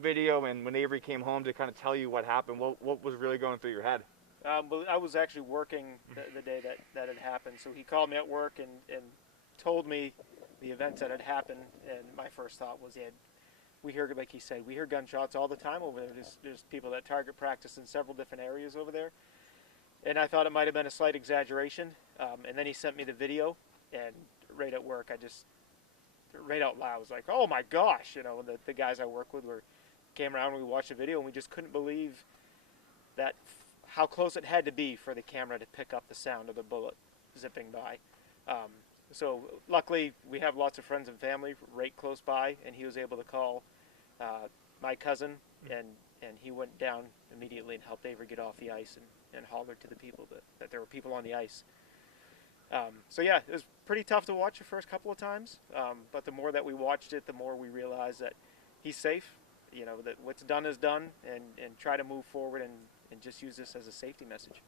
video and when Avery came home to kind of tell you what happened, what was really going through your head? But I was actually working the day that had happened, so he called me at work and told me the events that had happened, and my first thought was, yeah, we hear, like he said, we hear gunshots all the time over there. There's people that target practice in several different areas over there, and I thought it might have been a slight exaggeration, and then he sent me the video, and right at work, I just, right out loud, was like, oh my gosh, you know, the guys I work with came around and we watched the video, and we just couldn't believe that how close it had to be for the camera to pick up the sound of the bullet zipping by. So luckily, we have lots of friends and family right close by, and he was able to call my cousin, and he went down immediately and helped Avery get off the ice and hollered to the people that there were people on the ice. So yeah, it was pretty tough to watch the first couple of times, but the more that we watched it, the more we realized that he's safe, you know, that what's done is done, and try to move forward and just use this as a safety message.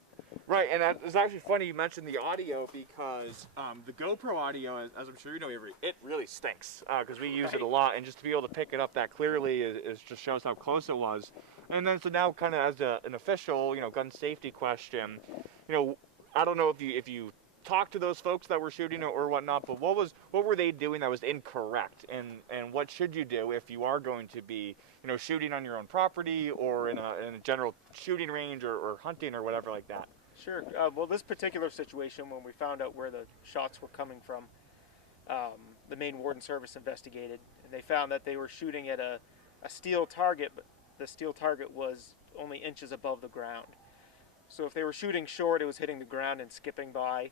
Right, and it's actually funny you mentioned the audio because the GoPro audio, as I'm sure you know, Avery, it really stinks because we use it a lot, and just to be able to pick it up that clearly is just shows how close it was. And then so now, kind of as an official, you know, gun safety question, you know, I don't know if you talked to those folks that were shooting or whatnot, but what were they doing that was incorrect, and what should you do if you are going to be, you know, shooting on your own property or in a general shooting range or hunting or whatever like that? Sure. Well, this particular situation, when we found out where the shots were coming from, the Maine Warden Service investigated, and they found that they were shooting at a steel target, but the steel target was only inches above the ground. So if they were shooting short, it was hitting the ground and skipping by.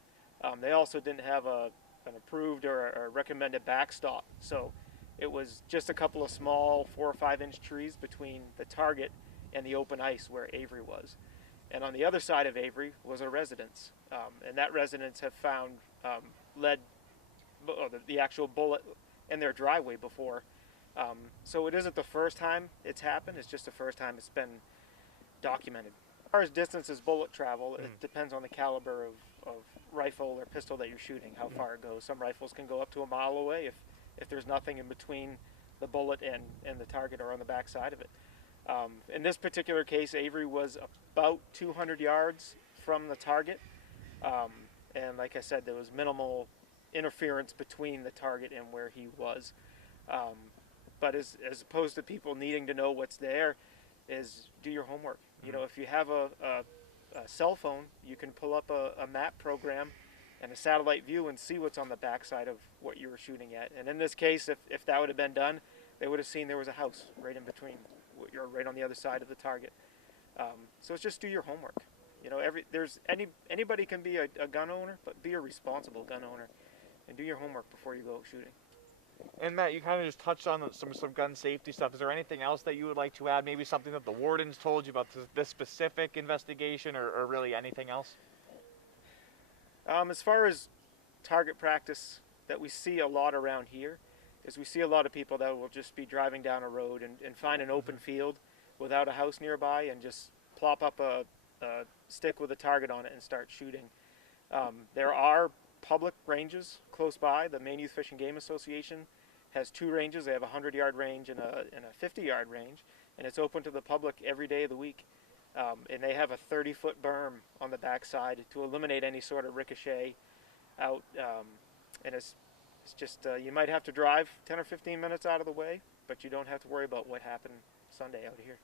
They also didn't have an approved or a recommended backstop, so it was just a couple of small 4 or 5 inch trees between the target and the open ice where Avery was. And on the other side of Avery was a residence, and that residence have found the actual bullet in their driveway before. So it isn't the first time it's happened, it's just the first time it's been documented. As far as distance as bullet travel, it depends on the caliber of rifle or pistol that you're shooting, how far it goes. Some rifles can go up to a mile away if there's nothing in between the bullet and the target or on the back side of it. In this particular case, Avery was about 200 yards from the target, and like I said, there was minimal interference between the target and where he was. But as opposed to people needing to know what's there, is do your homework. You know, if you have a cell phone, you can pull up a map program and a satellite view and see what's on the backside of what you were shooting at. And in this case, if that would have been done, they would have seen there was a house right in between. You're right on the other side of the target. So it's just do your homework. You know, anybody can be a gun owner, but be a responsible gun owner and do your homework before you go shooting. And Matt, you kind of just touched on some gun safety stuff. Is there anything else that you would like to add? Maybe something that the wardens told you about this specific investigation, or really anything else? As far as target practice that we see a lot around here, is we see a lot of people that will just be driving down a road and find an open field without a house nearby and just plop up a stick with a target on it and start shooting. There are public ranges close by. The Maine Youth Fish and Game Association has 2 ranges. They have a 100-yard range and a 50-yard range, and it's open to the public every day of the week. And they have a 30-foot berm on the backside to eliminate any sort of ricochet out. And it's just, you might have to drive 10 or 15 minutes out of the way, but you don't have to worry about what happened Sunday out here.